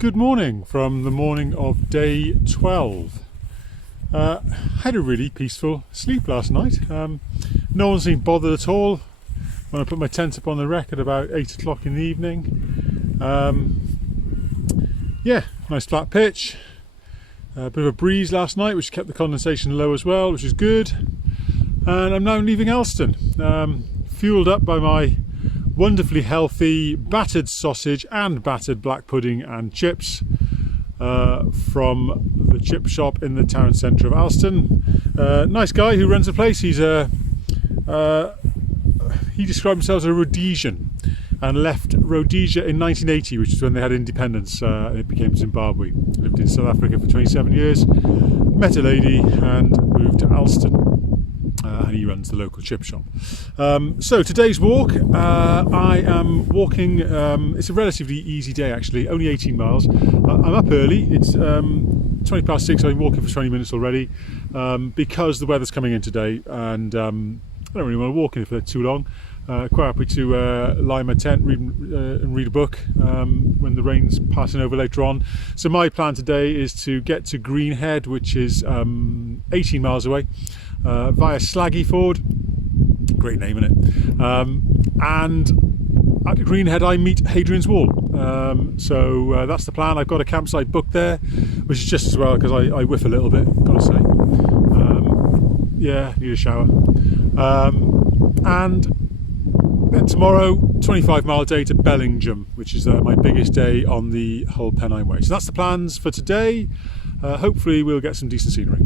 Good morning from the morning of day 12. Had a really peaceful sleep last night. No one seemed bothered at all when I put my tent up on the wreck at about 8 o'clock in the evening. Yeah, nice flat pitch. A bit of a breeze last night which kept the condensation low as well, which is good. And I'm now leaving Alston, fueled up by my wonderfully healthy battered sausage and battered black pudding and chips from the chip shop in the town centre of Alston. Nice guy who runs the place. He described himself as a Rhodesian and left Rhodesia in 1980, which is when they had independence, and it became Zimbabwe. Lived in South Africa for 27 years, met a lady and moved to Alston. And he runs the local chip shop. So today's walk, I am walking, it's a relatively easy day actually, only 18 miles. I'm up early, it's 20 past 6, I've been walking for 20 minutes already because the weather's coming in today, and I don't really want to walk in it for too long. Quite happy to lie in my tent and read a book when the rain's passing over later on. So my plan today is to get to Greenhead, which is 18 miles away, via Slaggy Ford. Great name, innit? And at Greenhead I meet Hadrian's Wall. So that's the plan. I've got a campsite booked there, which is just as well because I whiff a little bit, gotta say. Yeah, need a shower. And then tomorrow, 25-mile day to Bellingham, which is my biggest day on the whole Pennine Way. So that's the plans for today. Hopefully we'll get some decent scenery.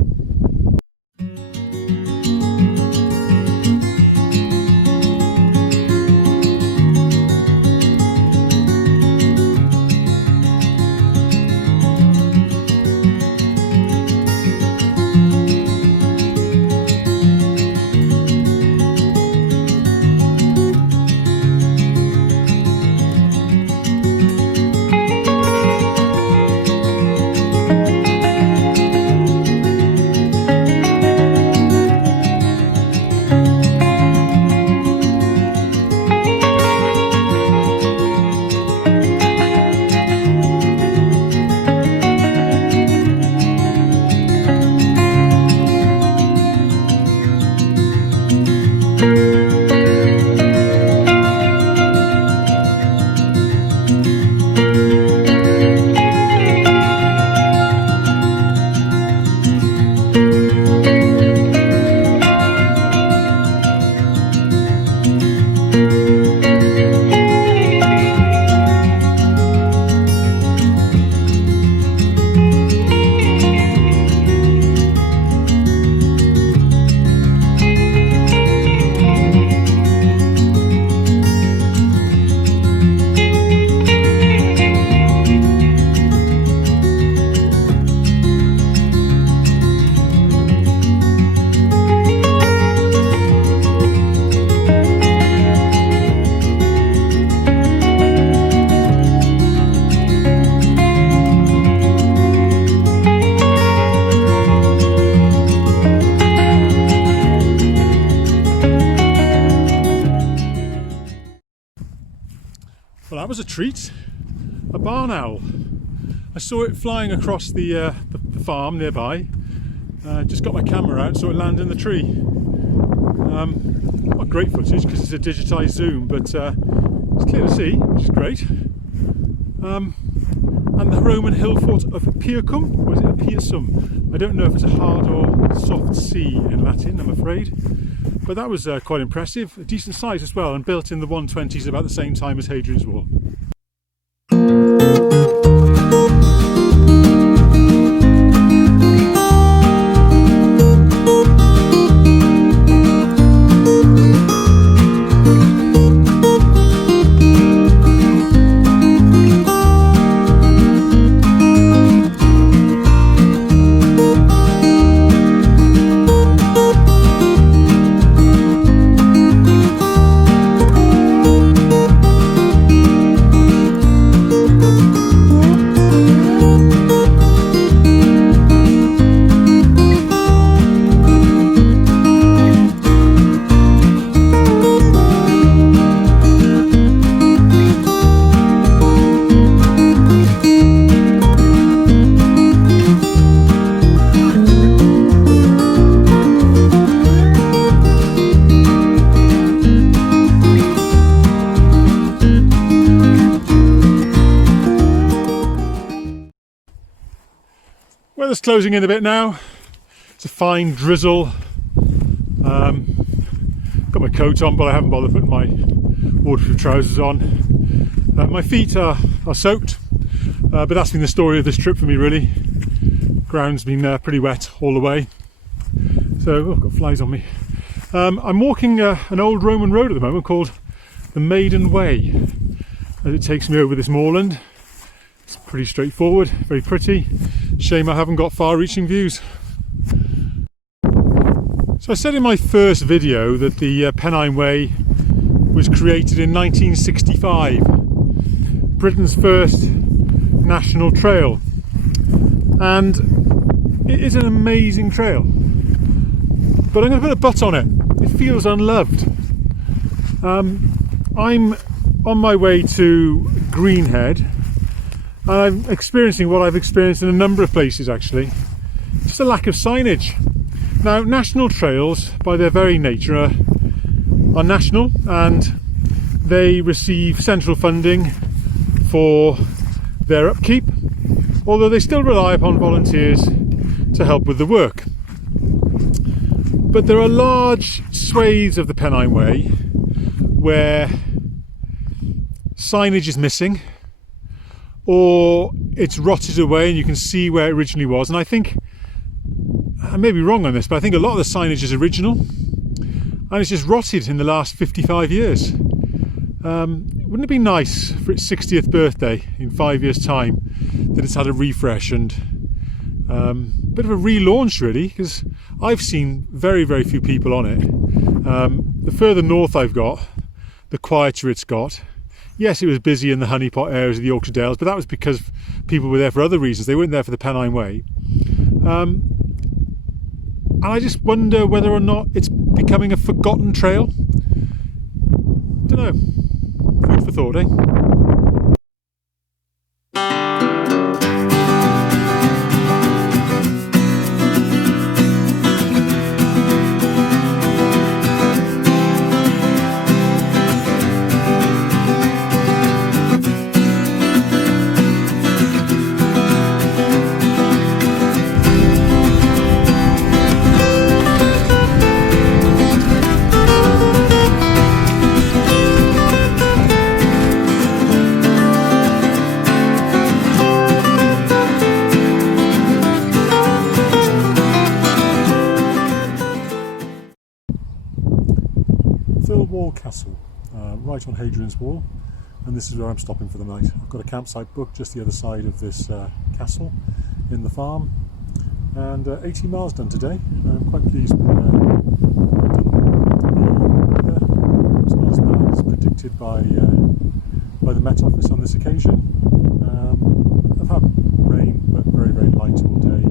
Well, that was a treat. A barn owl. I saw it flying across the farm nearby. Just got my camera out, saw it land in the tree. Not great footage because it's a digitised zoom, but it's clear to see, which is great. And the Roman hill fort of Pircum, or is it a Pirsum? I don't know if it's a hard or soft C in Latin, I'm afraid. But that was quite impressive, a decent size as well, and built in the 120s about the same time as Hadrian's Wall. Just closing in a bit now. It's a fine drizzle. Got my coat on, but I haven't bothered putting my waterproof trousers on. My feet are soaked, but that's been the story of this trip for me really. Ground's been pretty wet all the way. So, I've got flies on me. I'm walking an old Roman road at the moment called the Pennine Way, as it takes me over this moorland. It's pretty straightforward, very pretty. Shame I haven't got far-reaching views. So I said in my first video that the Pennine Way was created in 1965, Britain's first national trail, and it is an amazing trail. But I'm going to put a but on it. It feels unloved. I'm on my way to Greenhead, and I'm experiencing what I've experienced in a number of places actually. Just a lack of signage. Now, national trails, by their very nature, are national, and they receive central funding for their upkeep, although they still rely upon volunteers to help with the work. But there are large swathes of the Pennine Way where signage is missing, or it's rotted away and you can see where it originally was. And I think, I may be wrong on this, but I think a lot of the signage is original and it's just rotted in the last 55 years. Wouldn't it be nice for its 60th birthday in 5 years' time that it's had a refresh and a bit of a relaunch really, because I've seen very, very few people on it. The further north I've got, the quieter it's got. Yes, it was busy in the honeypot areas of the Yorkshire Dales, but that was because people were there for other reasons. They weren't there for the Pennine Way. And I just wonder whether or not it's becoming a forgotten trail. Don't know. Food for thought, eh? Castle, right on Hadrian's Wall, and this is where I'm stopping for the night. I've got a campsite booked just the other side of this castle in the farm, and 18 miles done today. I'm quite pleased with the weather. It's not as bad as predicted by the Met Office on this occasion. I've had rain, but very, very light all day.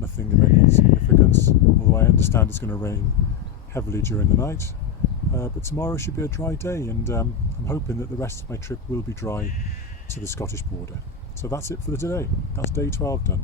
Nothing of any significance, although I understand it's going to rain heavily during the night. But tomorrow should be a dry day, and I'm hoping that the rest of my trip will be dry to the Scottish border. So that's it for today. That's day 12 done.